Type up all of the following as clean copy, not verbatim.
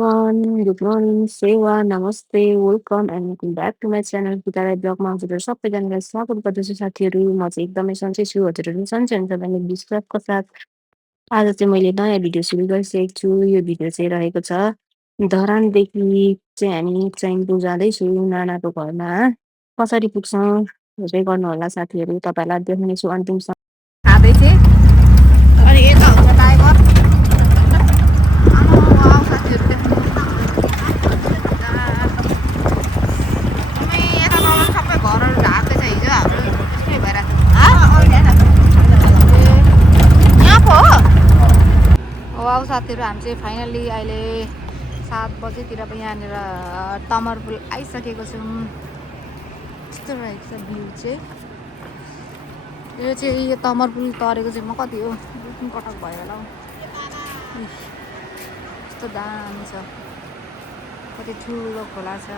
everyone. Good morning, Sewa, Namaste, welcome and welcome back to my channel. Gitara ब्लगमा हजुरहरू सबैजनालाई स्वागत गर्दछु साथीहरू। म चाहिँ एकदमै सन्चै छु, हजुरहरू पनि सन्चै हुन्छ भन्ने विश्वासको साथ आज चाहिँ मैले नयाँ भिडियो सुरु गरिसकेको छु। यो भिडियो चाहिँ रहेको छ धरानदेखि चाहिँ हामी चैनपुर जाँदैछु नानाको घरमा। कसरी पुग्छौँ हेर्दै गर्नुहोला साथीहरू, तपाईँलाई देखाउनेछु अन्तिमसम्म। खाँदै थिएँ अनि यता हुन्छ टाइगर। वाउ साथीहरू यता तल सबै घरहरू ढाक्दैछ। हिजो हाम्रो त्यस्तै भइरहेको छ। यहाँ पो हो। वाउ साथीहरू हामी चाहिँ फाइनल्ली अहिले 7 बजेतिर अब यहाँनिर तमरपुल आइसकेको छौँ। यस्तो रहेको छ भ्यू चाहिँ। यो तमरपुल तरेको चाहिँ म कति हो 2-3 पटक भयो होला हौ। यस्तो दामी छ, कति ठुलो खोला छ।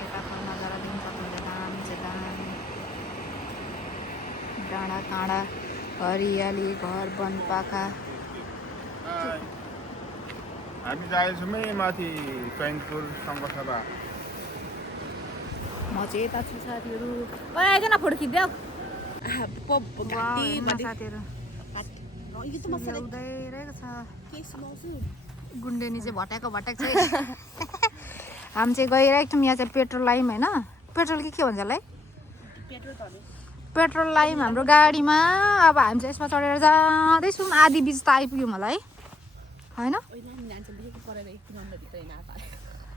यताको नजारा दिन सक्नुहुन्छ। दामी छ, दामी डाँडा काँडा हरियाली घर वनपाखा। हामी जाएछौँ माथि चैनपुर सङ्घसभा। म चाहिँ यता छु साथीहरू। आइज न फोटो खिच्देऊ गुन्डेनी चाहिँ भट्याएको छ। हामी चाहिँ गइरहेको छौँ। यहाँ चाहिँ पेट्रोल लाइम होइन, पेट्रोल के भन्छ होला है, पेट्रोल लाइम हाम्रो गाडीमा। अब हामी चाहिँ यसमा चढेर जाँदैछौँ। आधी बिच त आइपुग्यौँ होला है, होइन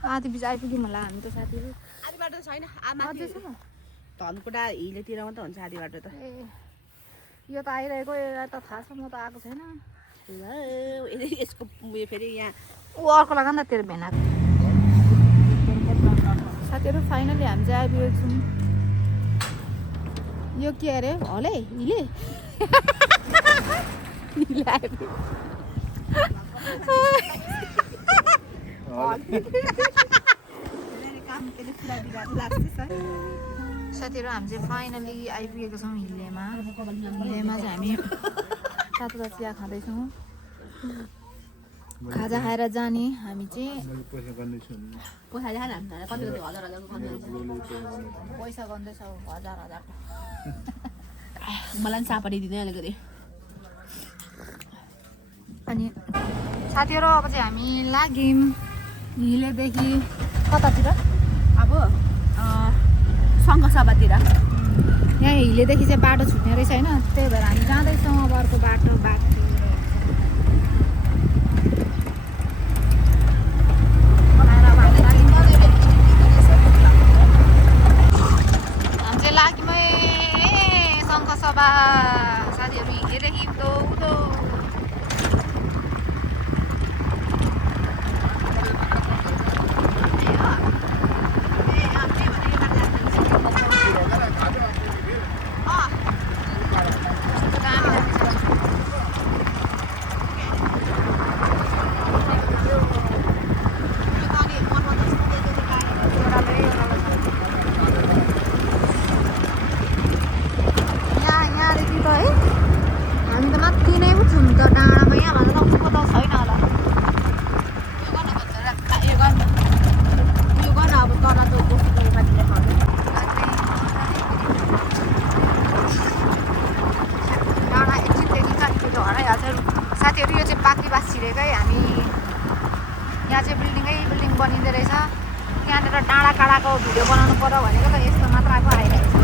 आधी बिच आइपुग्यौँ होला हामी त साथीहरू। आधी बाटो छैन, धनकुटा हिलेतिर मात्रै हुन्छ आधी बाटो त। ए यो त आइरहेको, यसलाई त थाहा छ, म त आएको छैन। यसको उयो फेरि यहाँ ऊ अर्को लगा नि त तेरो भेनाको। साथीहरू फाइनली हामी चाहिँ आइपुगेको छौँ। यो के अरे हले हिले साथीहरू हामी चाहिँ फाइनली आइपुगेको छौँ हिलेमा। हिलेमा चाहिँ हामी तातो चिया खाँदैछौँ। खाजा खाएर जाने हामी चाहिँ। पैसा देखाएन हामीलाई कति कति हजार पैसा गर्दैछौँ 1000 मलाई पनि सापडी दिँदै अलिकति। अनि साथीहरू अब चाहिँ हामी लाग्यौँ हिलेदेखि कतातिर, अब सङ्घसभातिर। यहाँ हिलेदेखि चाहिँ बाटो छुट्ने रहेछ होइन, त्यही भएर हामी जाँदैछौँ अब अर्को बाटो। हामी चाहिँ लाग्यौँ सङ्घसभा साथीहरू। हिलेदेखि उँधो साथीहरू। यो चाहिँ बाक्रीबास छिरेकै हामी यहाँ चाहिँ बिल्डिङ बनिँदो रहेछ। त्यहाँनिर डाँडा काँडाको भिडियो बनाउनु पर्यो भनेको त यस्तो मात्राको आइरहेको छ।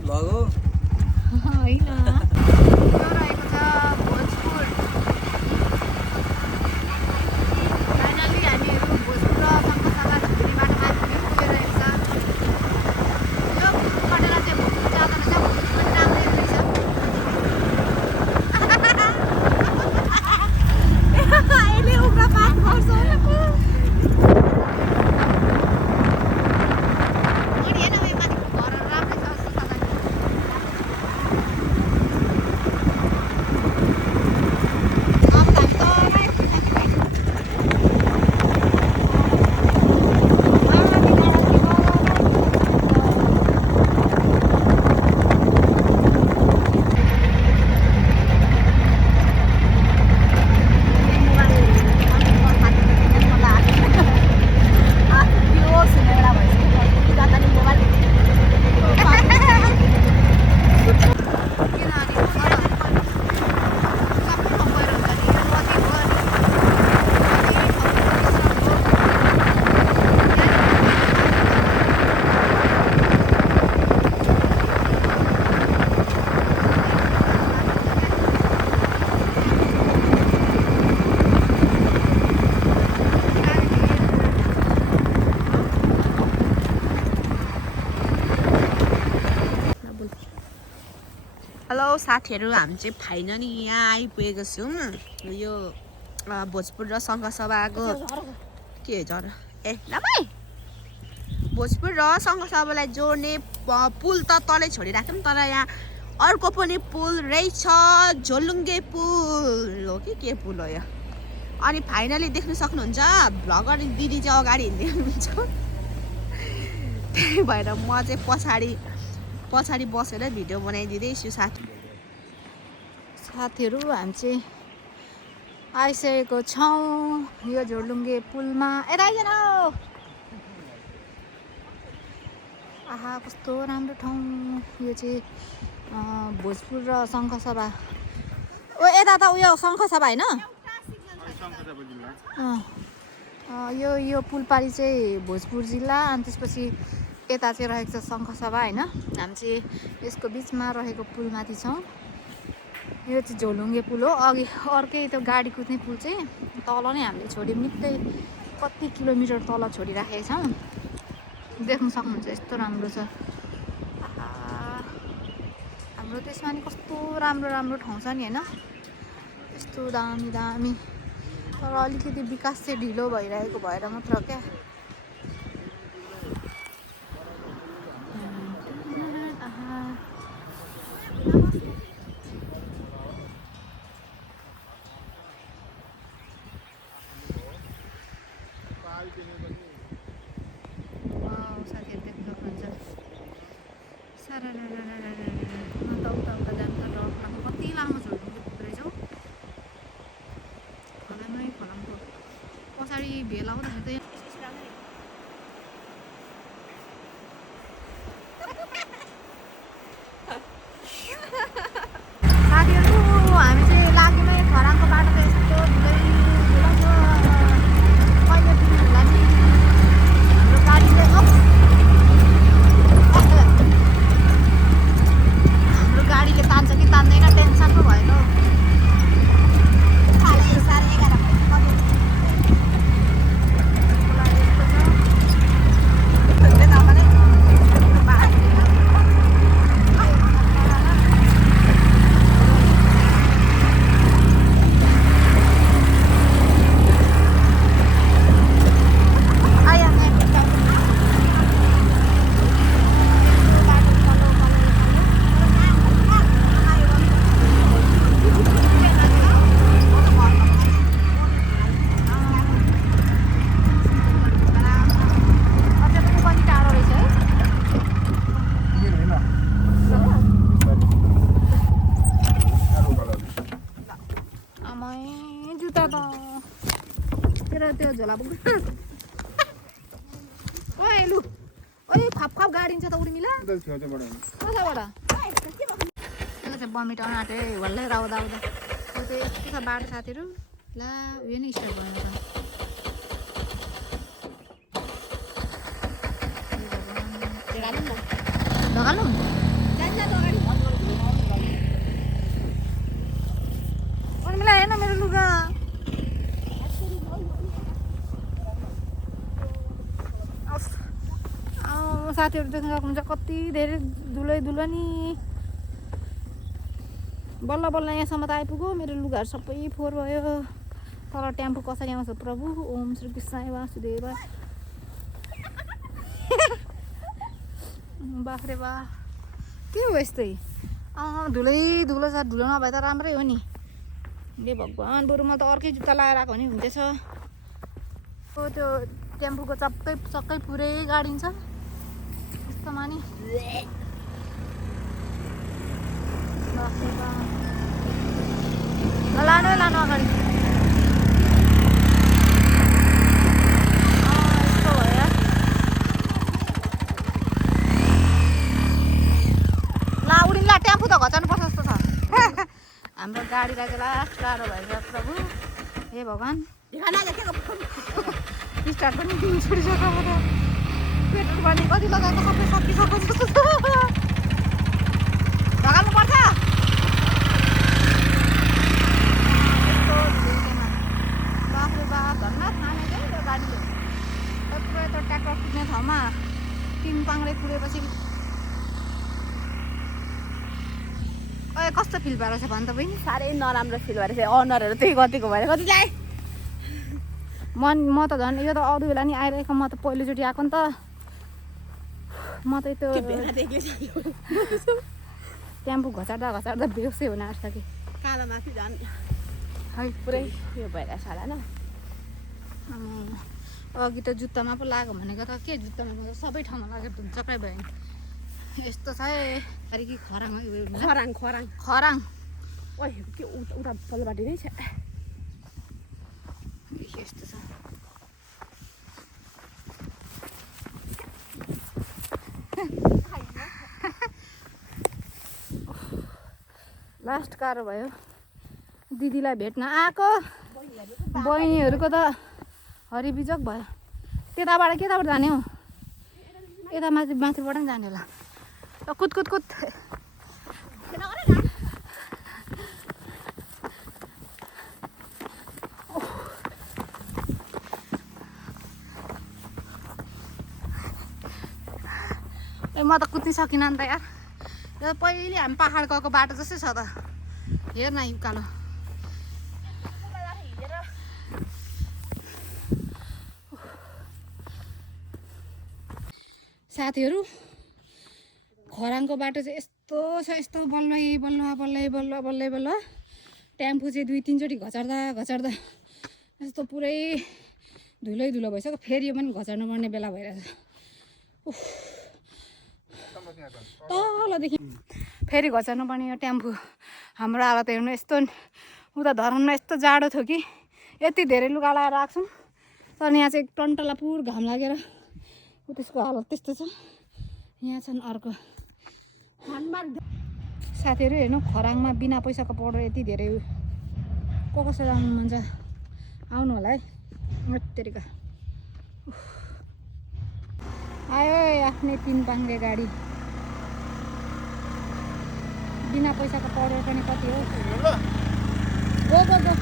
भ्लग हो होइन यो रहेको छ भोजपुर फाइनली हामीहरू भोजपुर र शङ्खसभा झुक्ने बाटोमा आइपुग्यौँ पुगिरहेको छ यो कटेर चाहिँ भोजपुर जाँदा रहेछ भोजपुर पनि राम्रै रहेछ अहिले उग्र पास गर्छ हेलो साथीहरू हामी चाहिँ फाइनली यहाँ आइपुगेको छौँ यो भोजपुर र शङ्खसभाको के झर ए नभए भोजपुर र शङ्खसभालाई जोड्ने पुल त तलै छोडिराख्यौँ तर यहाँ अर्को पनि पुल रहेछ झोलुङ्गे पुल हो कि के पुल हो यो अनि फाइनली देख्न सक्नुहुन्छ भ्लगर दिदी चाहिँ अगाडि हिँड्दै हुनुहुन्छ त्यही भएर म चाहिँ पछाडि बसेर भिडियो बनाइदिँदैछु साथीहरू हामी चाहिँ आइसकेको छौँ यो झोलुङ्गे पुलमा यता आइज आहा कस्तो राम्रो ठाउँ यो चाहिँ भोजपुर र शङ्खसभा ओ यता त उयो शङ्खसभा होइन यो पुलपारी चाहिँ भोजपुर जिल्ला अनि त्यसपछि यता चाहिँ रहेको छ शङ्खसभा होइन हामी चाहिँ यसको बिचमा रहेको पुलमाथि छौँ यो चाहिँ झोलुङ्गे पुल हो अघि अर्कै त्यो गाडी कुद्ने पुल चाहिँ तल नै हामीले छोड्यौँ निकै कति किलोमिटर तल छोडिराखेका छौँ देख्न सक्नुहुन्छ यस्तो राम्रो छ हाम्रो देशमा नि कस्तो राम्रो राम्रो ठाउँ छ नि होइन यस्तो दामी दामी तर अलिकति विकास चाहिँ ढिलो भइरहेको भएर मात्र क्या साथीहरू देख्न सक्नुहुन्छ उता जान्छ डक्टरको कति लामो झोलुङ्गे पुग्दो रहेछ हौ फलामको पछाडि भेल आउँदाखेरि साथीहरू हामी चाहिँ लाग्ने खराङको बाटो त यस्तो कहिले पुग्नु होला नि हाम्रो गाडी चाहिँ हाम्रो गाडीले तान्छ कि तान्दैन टेन्सन पो भएको त्यो झोला बोक्नु ओए लु ओए खप गाडिन्छ त उर्मिला कताबाट त्यसलाई चाहिँ बमिट आउन आँट्यो हल्लै राउँदा आउँदा त्यो चाहिँ यस्तो छ बाटो साथीहरू ला उयो नि स्टार्ट भएन त ढगालौँ उर्मिला हेर्न मेरो लुगा साथीहरू देख्न सक्नुहुन्छ कति धेरै धुलै धुलो नि बल्ल बल्ल यहाँसम्म त आइपुग्यो मेरो लुगाहरू सबै फोहोर भयो तल टेम्पो कसरी आउँछ प्रभु ओम श्री कृष्ण वासुदेव बाफ्रे बा के हो यस्तै धुलै धुलो छ धुलो नभए त राम्रै हो नि ए भगवान् बरु म त अर्कै जुत्ता लगाएर आएको नि हुँदैछ त्यो टेम्पोको चक्कै पुरै गाडिन्छ यस्तोमा नि लानु लानु अगाडि यस्तो भयो ला उडिन ला टेम्पो त घचाउनुपर्छ जस्तो छ हाम्रो गाडीलाई चाहिँ लास्ट गाह्रो भएछ प्रभु हे भगवान् स्टार्ट पनि दिनु छोडिसक्यो म त पेट्रोल पनि कति लगाएको सबै सकिसक्यो जस्तो छ ढगाल्नु पर्छ बाफ्रे बाफ धन्न थामे क्या त्यो गाडीले यत्रो यत्रो ट्र्याक्टर कुद्ने ठाउँमा तिन पाङ्रे कुदेपछि कस्तो फिल भएर छ भन् त बहिनी साह्रै नराम्रो फिल भएर चाहिँ अनरहरू त्यही कतिको भएर कति ल्याए म त झन् यो त अरू बेला नि आइरहेको म त पहिलोचोटि आएको नि त म त त्यो टेम्पो घचार्दा घचार्दा बेहोसै हुन आँट्छ कि कालो माथि झन् है पुरै यो भइरहेछ होला न अघि त जुत्तामा पो लाग्यो भनेको त के जुत्तामा त सबै ठाउँमा लागेर धुम्चक्रै भयो नि यस्तो छ है अरे कि खराङ खराङ खराङ खराङ ओइ के उता पल्लोपट्टि नै छ यस्तो छ लास्ट गाह्रो भयो दिदीलाई भेट्न आएको बहिनीहरूको त हरिबिजक भयो त्यताबाट केताबाट जाने हो यता माथिबाट पनि जाने होला कुद कुद कुद म त कुद्नै सकिनँ नि त यार यो पहिले हामी पाहाड गएको बाटो जस्तै छ त हेर न उकालो साथीहरू खराङको बाटो चाहिँ यस्तो छ यस्तो बल्लै बल्ल बल्लै बल्ल बल्लै बल्ल टेम्पो चाहिँ 2-3 चोटि घचार्दा घचार्दा यस्तो पुरै धुलै धुलो भइसक्यो फेरि यो पनि घचार्नु पर्ने बेला भइरहेछ तलदेखि फेरि घचार्नु पर्ने यो टेम्पो हाम्रो हालत हेर्नु यस्तो उता धरानमा यस्तो जाडो थियो कि यति धेरै लुगा लगाएर आएको छौँ तर यहाँ चाहिँ टन्टला पुर घाम लागेर त्यसको हालत त्यस्तो छ यहाँ छन् अर्को साथीहरू हेर्नु खराङमा बिना पैसाको पाउडर यति धेरै कसो जानु मन छ आउनु होला है मत्तेरिका आयो आफ्नै 3 पाङ्रे गाडी बिना पैसाको पाउडर पनि कति हो गो गो गो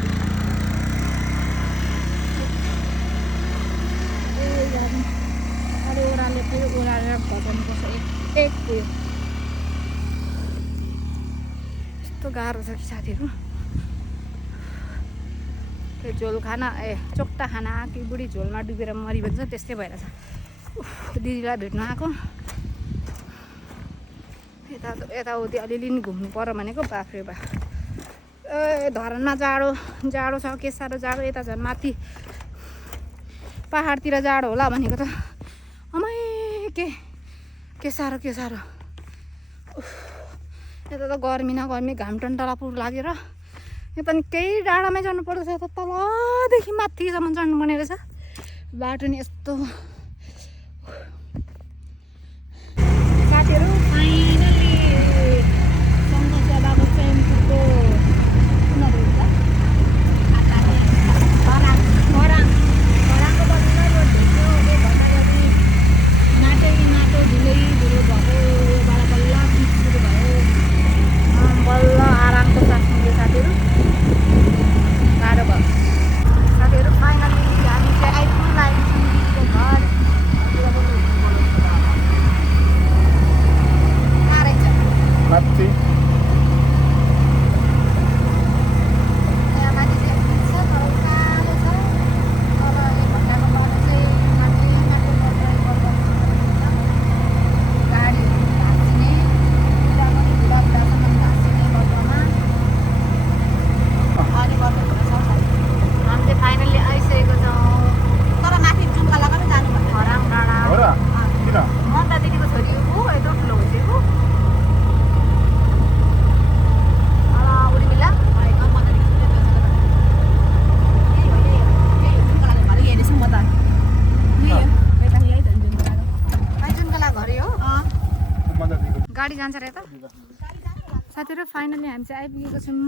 अरे ओह्राले फेरि ओह्रालेर घचाउनुपर्छ एक पुग्यो यस्तो गाह्रो छ कि साथीहरू त्यो झोल खाना चोक्टा खाना कि बुढी झोलमा डुबेर मरिभन्छ त्यस्तै भइरहेछ दिदीलाई भेट्न आएको यताउति अलिअलि नि घुम्नु पर्यो भनेको बाफ्रे बा धरानमा जाडो जाडो छ के साह्रो जाडो यता झन् माथि पाहाडतिर जाडो होला भनेको त अमै के साह्रो यता त गर्मी न गर्मी घाम टन्टला पुर लागेर यो पनि केही डाँडामै जानु पर्दैछ त तलदेखि माथिसम्म जानुपर्ने रहेछ बाटो नि यस्तो साथीहरू फाइनली शङ्खसभाको टेम्पोको खराङको बजारमा रोड भेट्यो यो भन्दाखेरि माटो धुलै धुलो भएको योबाट बल्ल सुरु भयो माथि यहाँ माथि चाहिँ छ तर उकालो छ तल एक घन्टाको बाटो चाहिँ माथि माथि गाडीहरू भाँच्ने बुढा पनि बुढासम्म भाँच्ने बाटोमा अनि गर्नु पर्छ हामी चाहिँ फाइनल्ली आइसकेको छौँ तर माथि जुम्कालाका पनि जानु पर्छ खराङ डाँडा हो र किन मन्दा दिदीको छोरी ऊ यत्रो ठुलो भइसक्यो उर्मिला जुनकला घरै हो गाडी जान्छ रे त साथीहरू फाइनली हामी चाहिँ आइपुगेको छौँ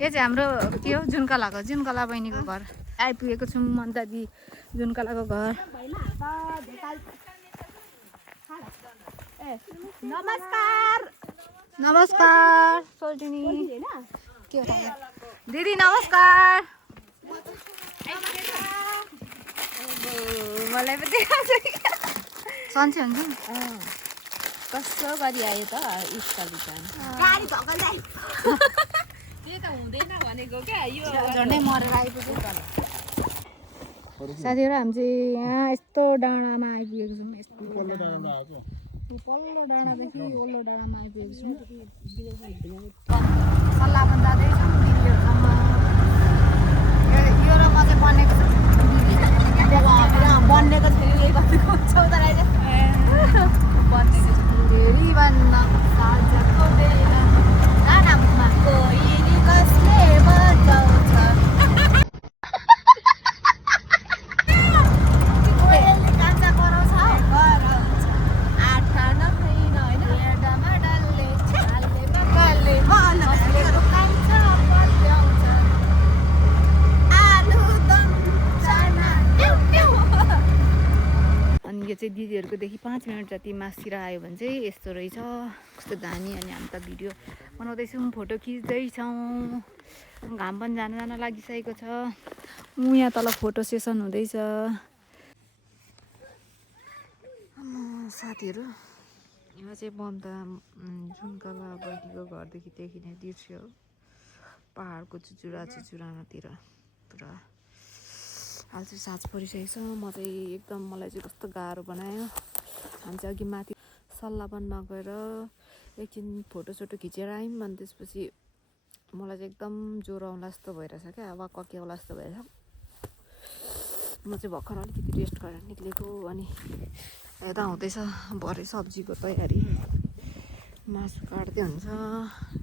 यो चाहिँ हाम्रो के हो जुनकला बहिनीको घर आइपुगेको छौँ मन्ता दि जुनकलाको घर नमस्कार सोल्टिनी के हो दिदी नमस्कार मलाई पनि सन्चै हुन्छ नि कस्तो गरी आयो त स्थली चाहिँ गाडी धक्का त्यो त हुँदैन भनेको क्या यो झन्डै मरेर आइपुग्यो साथीहरू हामी चाहिँ यहाँ यस्तो डाँडामा आइपुगेको छौँ यस्तो पल्लो डाँडादेखि ओल्लो डाँडामा आइपुगेको छौँ सल्लाह पनि जाँदैछौँ दिदीहरूसँग यो र म चाहिँ बनेको छु बन्नेको छोरी यही गरेको हुन्छ उता रहेछ बन्नेको धेरै भन्न साझको बेला डाँडामा कोइली कसले बजाउँछ कोयलले कान्छा कराउँछ आठा नखैन होइन हेर्दामा डल्ले छालले मकाले कसलेको कान्छा पत्याउँछ आलुदम चाना ट्यु ट्यु अनि यो चाहिँ दिदीहरूकोदेखि 5 मिनट जति मासिएर आयो भने चाहिँ यस्तो रहेछ कस्तो दामी अनि हामी त भिडियो बनाउँदैछौँ फोटो खिच्दैछौँ घाम पनि जान लागिसकेको छ यहाँ तल फोटो सेसन हुँदैछ साथीहरू यो चाहिँ ममता जुनकला बहिनीको घरदेखि देखिने दृश्य हो पहाडको चुचुरामातिर पुरा अहिले चाहिँ साँझ परिसकेको छ म चाहिँ एकदम मलाई चाहिँ कस्तो गाह्रो बनायो हामी चाहिँ अघि माथि सल्लाहवन नगएर एकछिन फोटोसोटो खिचेर आयौँ अनि त्यसपछि मलाई चाहिँ एकदम ज्वरो आउला जस्तो भइरहेछ क्या अब ककिआउला जस्तो भइरहेछ म चाहिँ भर्खर अलिकति रेस्ट गरेर निक्लेको अनि यता हुँदैछ भरे सब्जीको तयारी मासु काट्दै हुन्छ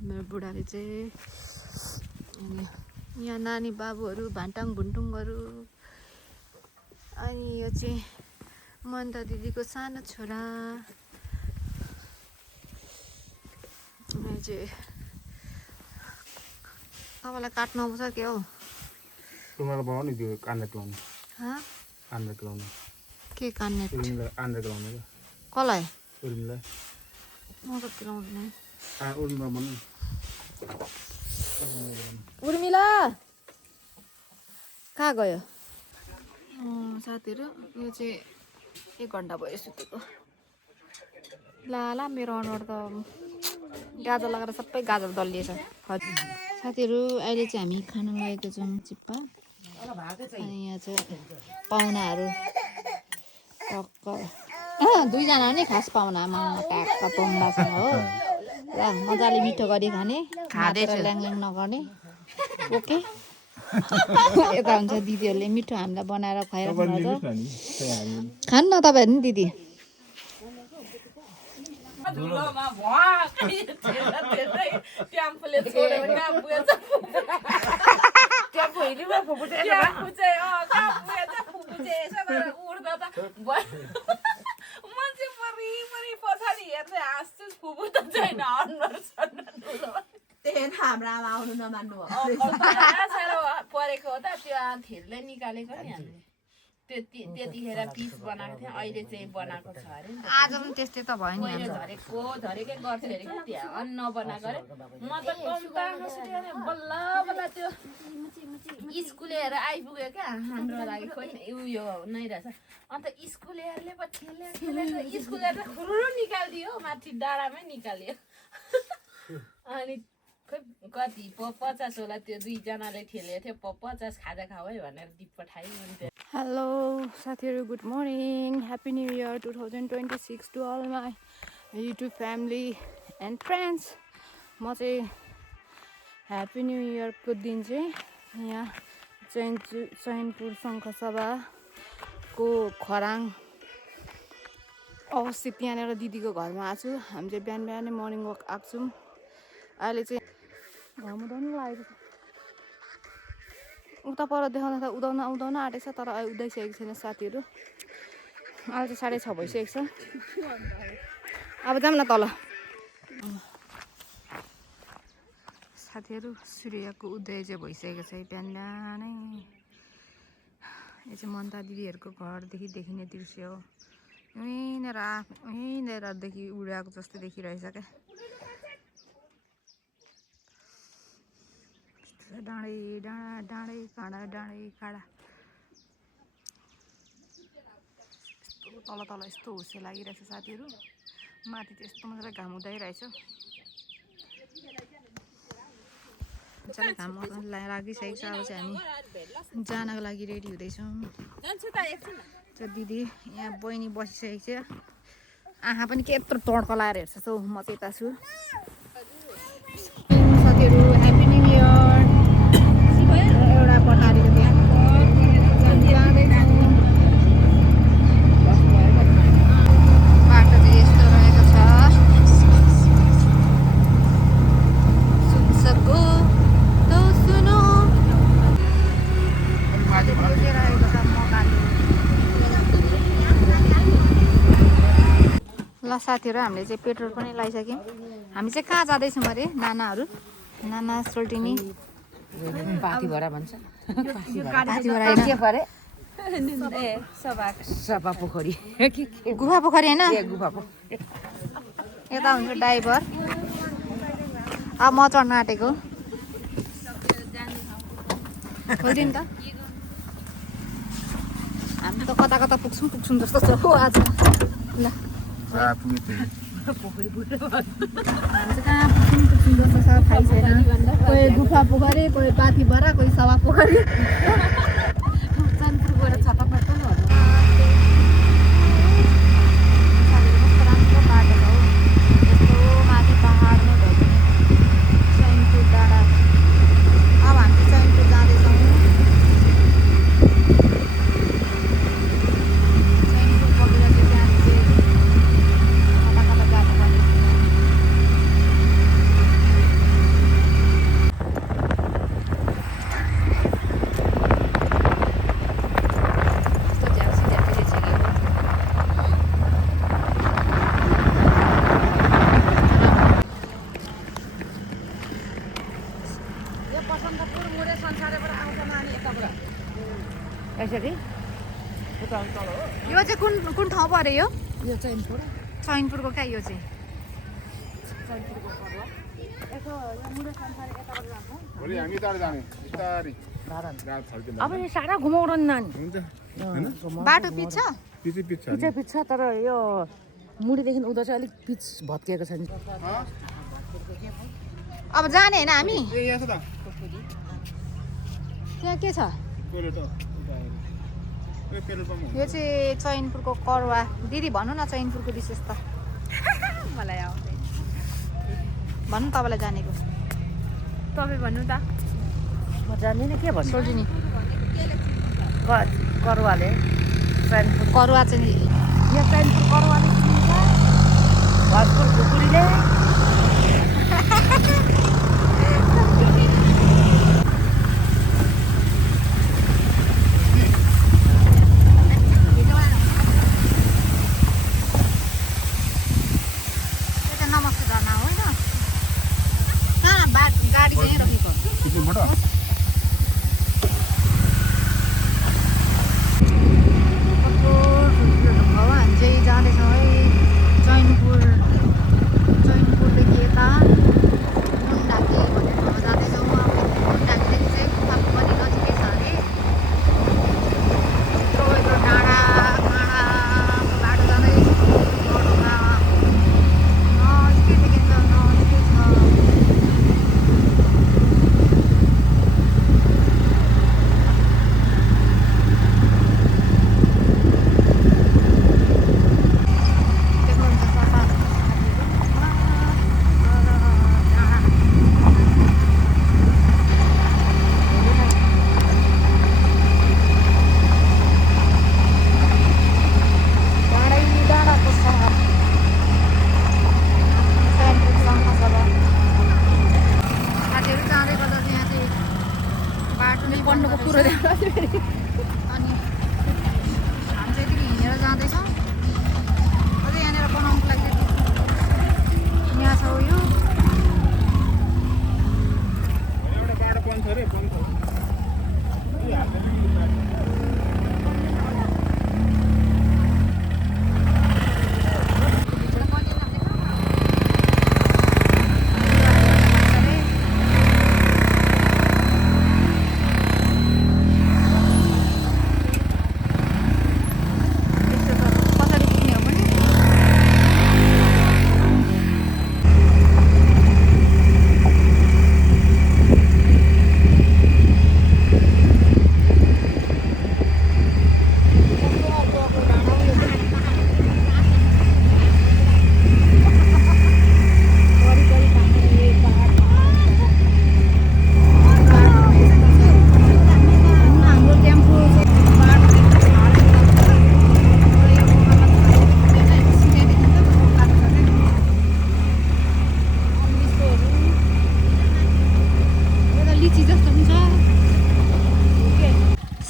मेरो बुढाले चाहिँ अनि यहाँ नानी बाबुहरू भान्टाङ भुन्टुङहरू अनि यो चाहिँ मन्ता दिदीको सानो छोरा चाहिँ तपाईँलाई काट्नु आउँछ के हो तुम्हाला भाउ नि त्यो कान्दा क्लाउनु कान्दा क्लाउनु के कान्ने उर्मिलाई आन्दा क्लाउनु कसलाई उर्मिलाई म त क्लाउँदैन उर्मिला भन्नु उर्मिला कहाँ गयो साथीहरू यो चाहिँ 1 घन्टा भयो सुतेको ला मेरो अनुहार त गाजर लगाएर सबै गाजर दल्लिएछ हजुर साथीहरू अहिले चाहिँ हामी खाना लागेको छौँ चिप्पा अनि यहाँ चाहिँ पाहुनाहरू टक्क 2 जना नि खास पाहुना ट्याक्क तोम्बासँग हो र मजाले मिठो गरी खाने खाँदैछ ल्याङल्याङ नगर्ने ओके यता हुन्छ दिदीहरूले मिठो हामीलाई बनाएर खुवाइराख्नु खानु न तपाईँहरू नि दिदी हाम्रो आमा आउनु नमान्नु परेको हो त त्यो थिरले निकालेको नि हामीले त्यतिखेर पिस बनाएको थिएँ अहिले चाहिँ बनाएको छ अरे आज पनि त्यस्तै त भयो नि पहिरो झरेकै गर्छ अरे क्या त्यहाँ अनि नबनाएको अरे म त कम्ता हाँसेँ अरे बल्ल बल्ल त्यो स्कुलेर आइपुग्यो क्या हाम्रो लागि खोइ उयो नै रहेछ अन्त स्कुलेरले पो ठेलेर स्कुलेर त खुरुरु निकालिदियो माथि डाँडामै निकाल्यो अनि खोइ कति 50 होला त्यो दुईजनाले ठेलेको थियो 50 खाजा खाऊ है भनेर दिप पठायो हेलो साथीहरू good morning happy new year 2026 to all my YouTube family and friends म चाहिँ ह्याप्पी न्यू इयरको दिन चाहिँ यहाँ चैनपुर सङ्खसभाको खराङ अवस्थित त्यहाँनिर दिदीको घरमा आएको छु हामी चाहिँ बिहान बिहानै मर्निङ वक आएको छौँ अहिले चाहिँ घाम उदाउनु लागेको छ उता पर देखाउन त उदाउन आँटेको छ तर अहिले उदाइसकेको छैन साथीहरू अहिले चाहिँ 6:30 भइसकेको छ अब जाऊँ न तल साथीहरू सूर्यको उदय चाहिँ भइसकेको छ बिहान बिहानै यो चाहिँ मन्ता दिदीहरूको घरदेखि देखिने दृश्य हो यहीँनिरदेखि उडेको जस्तै देखिरहेछ क्या डाँडै काँडा यस्तो तल यस्तो हुस्से लागिरहेछ साथीहरू माथि चाहिँ यस्तो मजाले घाम उदाइरहेछ घाम लागिसकेको छ अब चाहिँ हामी जानको लागि रेडी हुँदैछौँ त्यो दिदी यहाँ बहिनी बसिसकेको छ आँखा पनि के यत्रो तड्का लगाएर हेर्छ सो म चाहिँ यता छु साथीहरू ह्याप्पी न्यू इयर एउटा पटारीको त्यहाँ बाटो चाहिँ यस्तो रहेको छ सुनसको त सुनो रहेको छ मकालो ल साथीहरू हामीले चाहिँ पेट्रोल पनि लगाइसक्यौँ हामी चाहिँ कहाँ जाँदैछौँ अरे नाना सोल्टिनी पाथीभरा भन्छ सभा पोखरी गुफा पोखरी होइन गुफा यता हुन्छ ड्राइभर अब म चढ्न आँटेको खोलिदिउँ त हामी त कता कता पुग्छौँ जस्तो छ हो आज ल हामी चाहिँ कहाँ पुग्छौँ जस्तो छ थाहै छैन कोही गुफा पोखरी कोही पाथीभरा कोही सभा पोखरी चैनपुर गएर छटपट राम्रो बाटो छ हौ यस्तो माथि पहाडमै भयो चैनपुर डाँडा अब हामी चैनपुर जाँदैछौँ चैनपुर पुगेर चाहिँ त्यहाँ चाहिँ कता जानुपर्ने यसरी यो चाहिँ कुन ठाउँ पऱ्यो यो यो चैनपुर चैनपुरको क्या यो चाहिँ भोलि हामी टाढो जाने बिस्तारै अब यो सारा घुमाउनु नानी हुन्छ बाटो पिच छ पिच छ तर यो मुडीदेखि उता चाहिँ अलिक पिच भत्किएको छ नि अब जाने होइन हामी ए यहाँ छ त त्यहाँ के छ टोइलेट हो ए पेट्रोल पम्प हो यो चाहिँ चैनपुरको करुवा दिदी भन्नु न चैनपुरको विशेषता मलाई आउँदैन भन्नु तपाईँलाई जानेको तपाईँ भन्नु त म जान्दिनँ के भन्नु सोल्टिनी करुवाले चैनपुर करुवा चाहिँ यो चैनपुर करुवाले चिन्छ भजपुर खुकुरीले नमस्ते धर्ना होइन कहाँ गाडी चाहिँ रहेको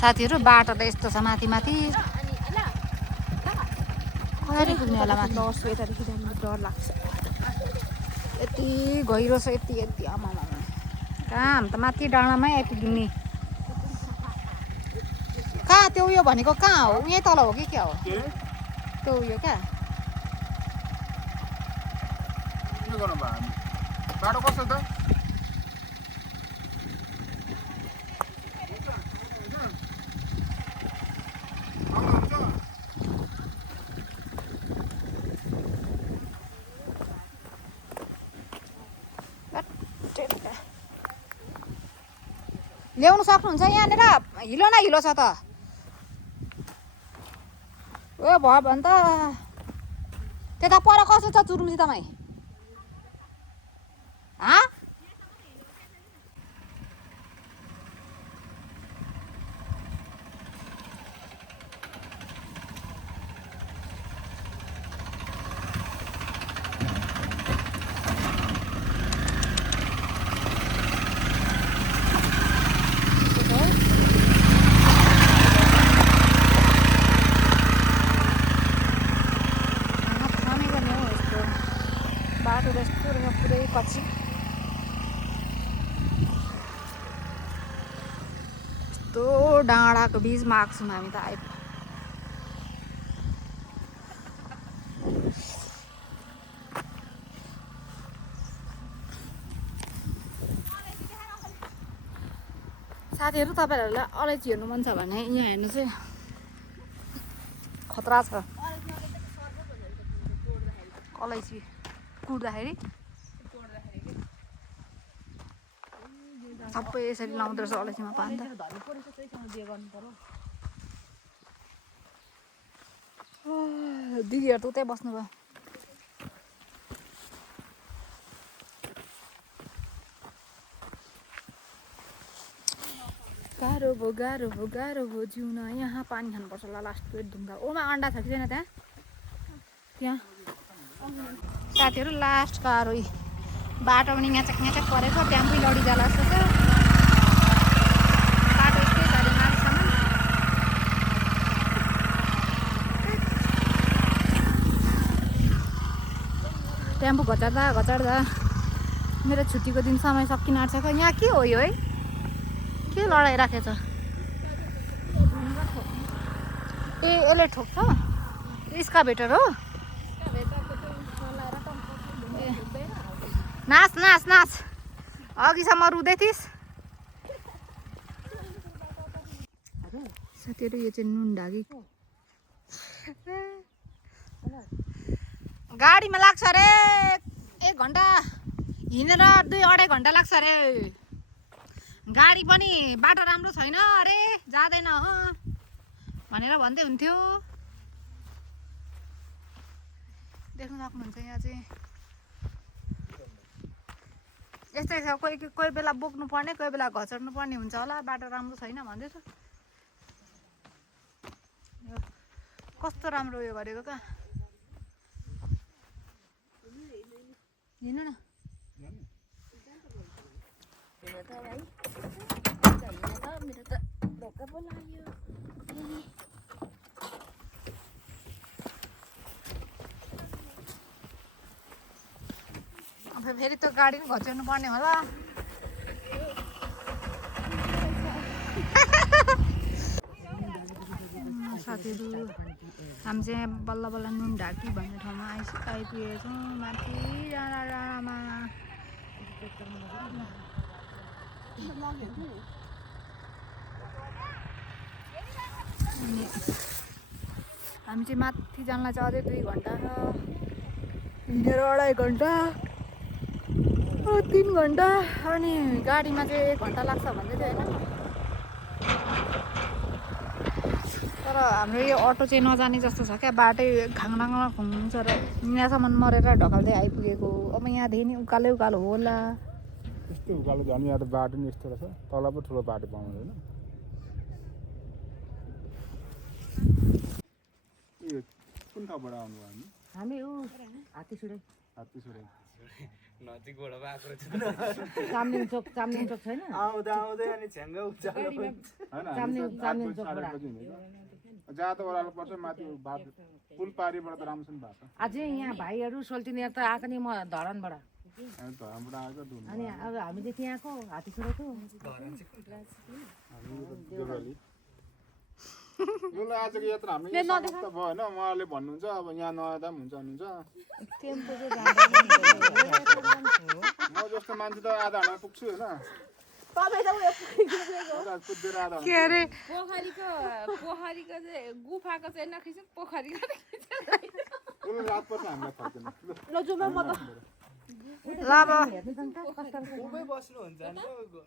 साथीहरू बाटो त यस्तो छ माथि माथि कसरी पुग्ने होला माथि यतादेखि जानु डर लाग्छ। यति गहिरो छ यति यति आमामा कहाँ हामी त माथि डाँडामै आइपुग्यौँ नि। कहाँ त्यो उयो भनेको कहाँ हो यहीँ तल हो कि क्या हो त्यो उयो क्या के गर्नु भयो हामी बाटो कस्तो त ल्याउनु सक्नुहुन्छ यहाँनिर हिलो न हिलो छ त ए भयो भने त त्यता पर कसो छ चुरुम्ची तपाईँ बाटो त यस्तो रहेछ पुरै कच्ची यस्तो डाँडाको बिचमा आएको छौँ हामी त साथीहरू तपाईँहरूलाई अलैँची हेर्नु मन छ भने यहाँ हेर्नु चाहिँ खतरा छ अलैँची कुट्दाखेरि सबै यसरी लाउँदो रहेछ अलैँचीमा पानी त दिदीहरू त उतै बस्नुभयो गाह्रो भयो जिउन यहाँ पानी खानुपर्छ होला लास्ट पेट दुख्दा ओमा अन्डा छ कि छैन त्यहाँ साथीहरू लास्ट गाह्रो बाटो पनि न्याचक न्याचक परेको टेम्पो लडी जाला जस्तो छ बाटो यस्तै छ अरे माथिसम्म टेम्पो घचाड्दा मेरो छुट्टीको दिन समय सकिन आँट्छ यहाँ के हो यो है के लडाइराखेछ ए यसले ठोक्छ स्काभेटर हो नाच नाच नाच अघिसम्म रुँदै थिइस् साथीहरू यो चाहिँ नुन ढाकी गाडीमा लाग्छ अरे 1 घन्टा हिँडेर 2-2.5 घन्टा लाग्छ अरे गाडी पनि बाटो राम्रो छैन अरे जाँदैन भनेर भन्दै हुन्थ्यो देख्न सक्नुहुन्छ यहाँ चाहिँ यस्तै छ कोही बेला बोक्नु पर्ने कोही बेला घचर्नु पर्ने हुन्छ होला बाटो राम्रो छैन भन्दैछ कस्तो राम्रो उयो गरेको क्या हिँड्नु न अब फेरि त्यो गाडी पनि घचाउनु पर्ने होला साथीहरू हामी चाहिँ बल्ल बल्ल नुन ढाकी भन्ने ठाउँमा आइपुगेको छौँ माथि डाँडामा हामी चाहिँ माथि जानलाई चाहिँ अझै 2 घन्टा छ हिँडेर 2.5 घन्टा 3 घन्टा अनि गाडीमा चाहिँ 1 घन्टा लाग्छ भन्दै थियो होइन तर हाम्रो यो अटो चाहिँ नजाने जस्तो छ क्या बाटै खाङनाङमा घुम्नु छ र यहाँसम्म मरेर ढकाल्दै आइपुगेको अब यहाँदेखि नि उकालो होला यस्तो उकालो झन् यहाँ त बाटो नि यस्तो रहेछ तल पो ठुलो बाटो पाउँदैन कुन ठाउँबाट आउनु हामी हामी हात्ती छुडे नजिकबाट भएको रहेछ चामलिङ चोक छैन आउँदा आउँदै अनि छ्याङ्ग उचाल्यो होइन चामलिङ चोकबाट जहाँ त ओह्रालो पर्छ माथि पुल पारीबाट त राम्रोसँग भएको अझै यहाँ भाइहरू सोल्टिनियर त आएको नि म धरानबाट धरानबाट आएको दुन अनि अब हामीले त्यहाँको हात्तीखुराको यो आजको यात्रा हाम्रो यहाँ समाप्त भयो होइन उहाँले भन्नुहुन्छ अब यहाँ नआउँदा पनि हुन्छ भन्नुहुन्छ म जस्तो मान्छे त आधा घन्टामा पुग्छु होइन कुदेर आधा के अरे पोखरीको चाहिँ गुफाको चाहिँ नखिच्नु पोखरीको घन्टा रात पर्छ हामीलाई फर्किन ल अब उभै बस्नुहुन्छ नि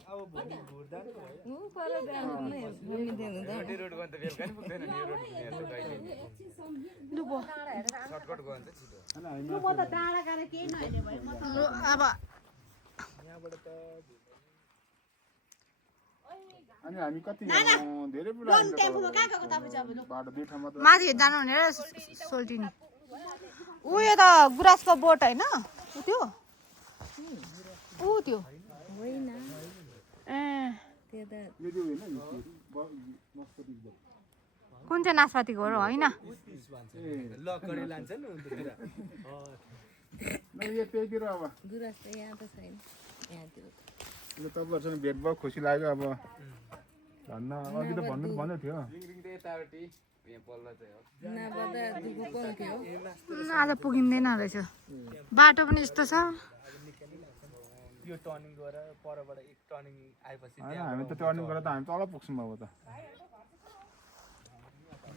अब भोलि घुर्दा नि भयो रोड गयो भने त बेलुका नि पुग्दैन नि यो रोड सर्टकट गयो भने चाहिँ छिटो अब अनि हामी कति धेरै बुढा बाटो दुई ठाउँमा त माथि जानु हुने र सोल्टिनी उयो त गुराँसको बोट होइन त्यो त्यो होइन ए यो चाहिँ होइन नस्पति कुन चाहिँ नासपातीको हो र होइन लकडी लान्छ नि यो त्यहीतिर अब गुराँस त यहाँ त छैन यहाँतिर यो तपाईँहरूसँग भेट भयो खुसी लाग्यो अब भन्न अघि त भन्दै थियो आज पुगिँदैन रहेछ बाटो पनि यस्तो छ यो टर्निङ गरेर परबाट एक टर्निङ आएपछि हामी त टर्निङ गरेर त हामी तल पुग्छौँ अब त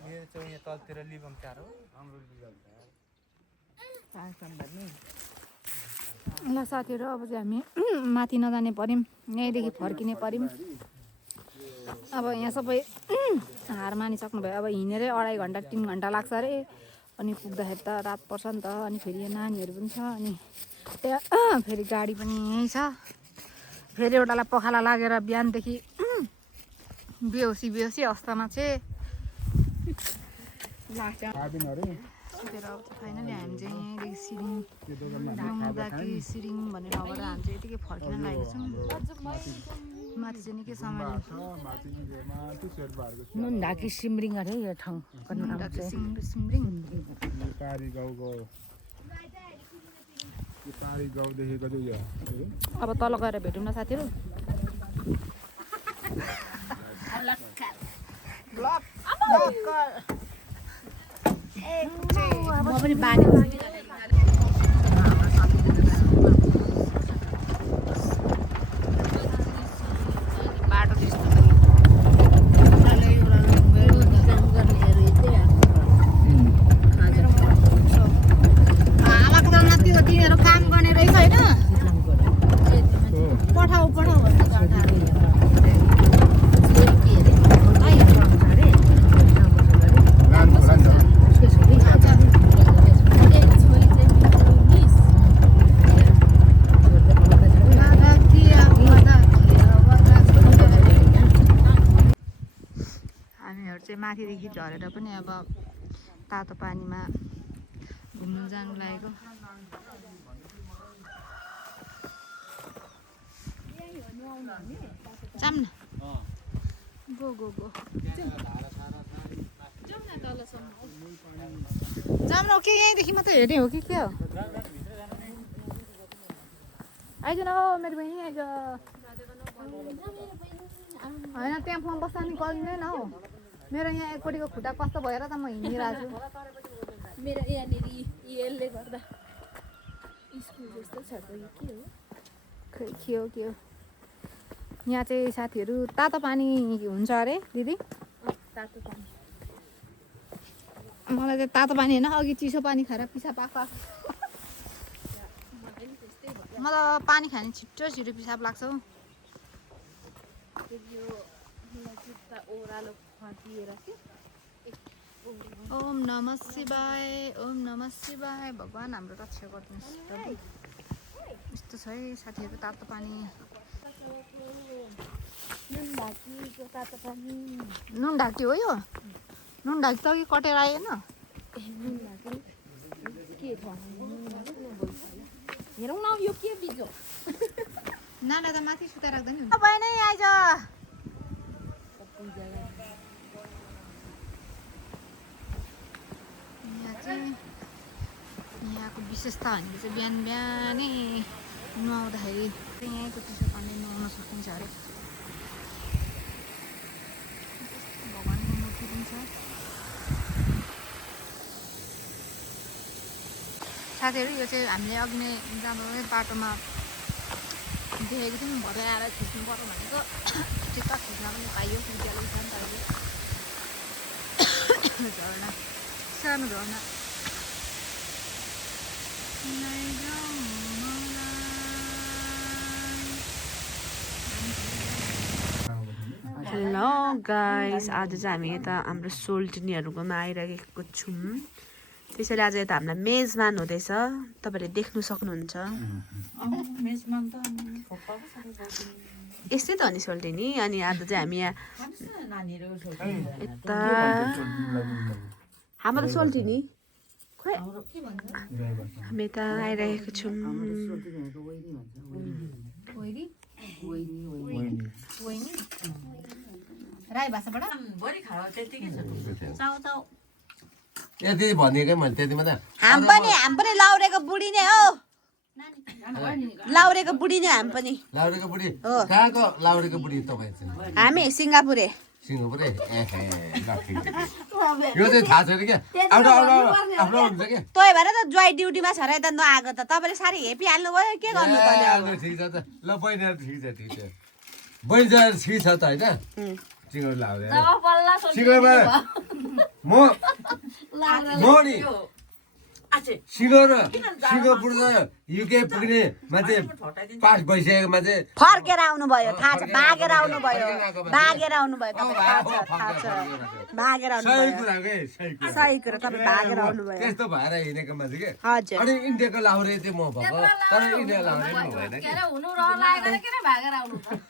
मेरो चाहिँ यहाँ तलतिर लिबम चार हो हाम्रो ल साथीहरू अब चाहिँ हामी माथि नजाने पर्यौँ यहीँदेखि फर्किने पर्यौँ अब यहाँ सबै हार मानिसक्नु भयो अब हिँडेरै 2.5 घन्टा 3 घन्टा लाग्छ अरे अनि पुग्दाखेरि त रात पर्छ नि त अनि फेरि यहाँ नानीहरू पनि छ अनि त्यहाँ फेरि गाडी पनि यहीँ छ फेरि एउटालाई पखाला लागेर बिहानदेखि बेहोसी अवस्थामा चाहिँ लाग्छ सुतेर अब चाहिँ फाइनली हामी चाहिँ यहीँदेखि सिरिङ नुनढाकी सिरिङ भन्ने ठाउँबाट हामी चाहिँ यतिकै फर्किन लागेको छौँ माथि चाहिँ निकै समय नुनढाकी सिमरिङ अरे यो ठाउँ सिमरिङ पारी गाउँदेखिको चाहिँ यो अब तल गएर भेटौँ न साथीहरू म पनि बानी बाटो त्यस्तो आमाको त त्यो तिनीहरू काम गर्ने रहेछ होइन पठाऊ हामीहरू चाहिँ माथिदेखि झरेर पनि अब तातो पानीमा घुम्नु जानु लागेको जाऊँ न गो जाऊँ न के यहीँदेखि मात्रै हेर्ने हो कि के हो आइज न हो मेरो बहिनी आइज होइन त्यहाँ फोन बस्दा नि गरिँदैन हौ मेरो यहाँ एकपट्टिको खुट्टा कस्तो भएर त म हिँडिरहेको छु मेरो यहाँनिर यसले गर्दा स्कुल जस्तो छ त के हो खै के हो यहाँ चाहिँ साथीहरू तातो पानी हुन्छ अरे दिदी तातो पानी मलाई चाहिँ तातो पानी होइन अघि चिसो पानी खाएर पिसाब आएको मलाई पानी खाने छिटो पिसाब लाग्छ हौ ओह्रालो फर्किएर ओम नमः शिवाय भगवान् हाम्रो रक्षा गरिदिनुहोस् प्रभु यस्तो छ है साथीहरू तातो पानी नुनढाकीको तातो पानी नुनढाकी हो यो नुनढाकी त अघि कटेर आएन नुनढाकी के हेरौँ न यो के बिजो नाना त माथि सुता राख्दा नि हुन्छ बहिनी आइज यहाँ चाहिँ यहाँको विशेषता भनेको चाहिँ बिहान बिहानै नुहाउँदाखेरि चाहिँ यहीँको चिसो पानी नुहाउन सकिन्छ अरे भगवान्को मूर्ति पनि छ साथीहरू यो चाहिँ हामीले अघि नै जाँदा बाटोमा देखेको थियौँ भरे आएर खिच्नु पर्यो भनेको चित्त खिच्न पनि पाइयो विद्यालय छ नि त अहिले झरना सानो झरना हेलो गाइस आज चाहिँ हामी यता हाम्रो सोल्टिनीहरूकोमा आइरहेको छौँ त्यसैले आज यता हामीलाई मेजबान हुँदैछ तपाईँले देख्नु सक्नुहुन्छ यस्तै त हो नि सोल्टिनी अनि आज चाहिँ हामी यहाँ यता हाम्रो सोल्टिनी खोइ हामी यता आइरहेको छौँ राई भाषाबाट यति भनेकै मैले त्यति मात्रै हाम पनि लाउरेको बुढी नै हो लाउरेको बुढी नै हाम पनि लाउरेको बुढी कहाँको लाउरेको बुढी तपाईँ चाहिँ हामी सिङ्गापुरे सिङ्गापुरै यो चाहिँ थाहा छैन क्या आफ्नो हुन्छ क्या तै भएर त ज्वाइ ड्युटीमा छ र यता नआएको त तपाईँले साह्रै हेपी हाल्नु भयो के गर्नु त ठिक छ त ल बहिनी ठिक छ बहिनी चाहिँ ठिक छ त होइन सिङ्गापुर लाउरे सिङ्गापुरमा म नि सिङ्गापुर त युके पुग्ने मान्छे पास भइसकेको मान्छे फर्केर आउनु भयो थाहा छ भागेर आउनु भयो तपाईँलाई थाहा छ भागेर आउनु सही भयो कुरा के सही कुरा तपाईँ भागेर आउनु भयो त्यस्तो भएर हिँडेको मान्छे के हजुर अनि इन्डियाको लाउरे चाहिँ म भएको तर इन्डिया लाउरे म भएन कि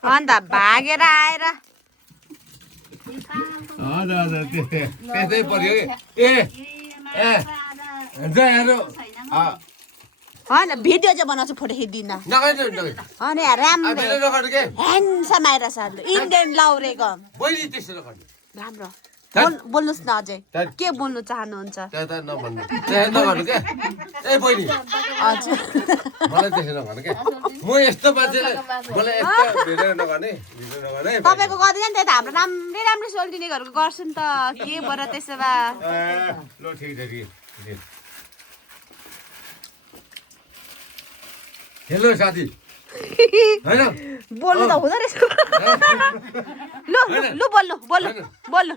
अन्त भागेर आएर हजुर हजुर त्यस्तै पर्यो कि ए जयहरू होइन भिडियो चाहिँ बनाउँछु फोटो खिच्दिन अनि राम्रो ह्यान्डसम आइरहेछ इन्डियन लाउरेको बहिनी त्यसो नगर्नु राम्रो बोल्नुहोस् न अझै के बोल्नु चाहनुहुन्छ त्यता नभन्नु त्यसो नगर्नु क्या ए बहिनी हजुर मलाई त्यसो नगर्नु क्या म यस्तो मान्छेले मलाई यस्तो भिडियो नगर्ने तपाईँको गर्दैन नि त हाम्रो राम्रै सोल्टिनेहरूको गर्छु नि त के भएर त्यसो भए ल ठिक छ ठिक हेलो साथी होइन बोल्नु त हुँदो रहेछ लु लु बोल्नु बोल्नु बोल्नु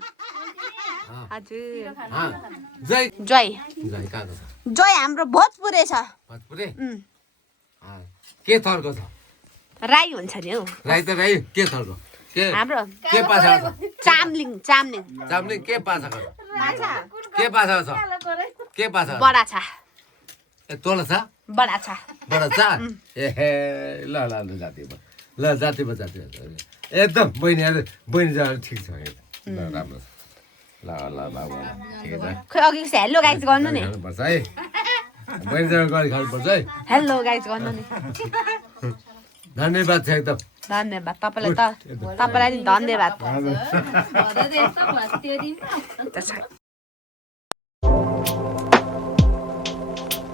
हजुर जय जय जय कहाँको छ जय हाम्रो भोजपुरे छ भोजपुरे के थरको छ राई हुन्छ नि हौ राई त राई के थरको के हाम्रो के पासा छ चामलिङ चामलिङ के पासा छ के पासा छ के पासा बडा छ ए तोला छ बडा छ बडा छ ए ल ल ल जातिमा ल जातिमा एकदम बहिनी जानु ठिक छ ल राम्रो छ ल ल ल ठिक छ खै अघि हेलो गाइस गर्नु नि पर्छ है बहिनीसँग गरी खानुपर्छ है हेलो गाइस गर्नु नि धन्यवाद छ एकदम धन्यवाद तपाईँलाई नि धन्यवाद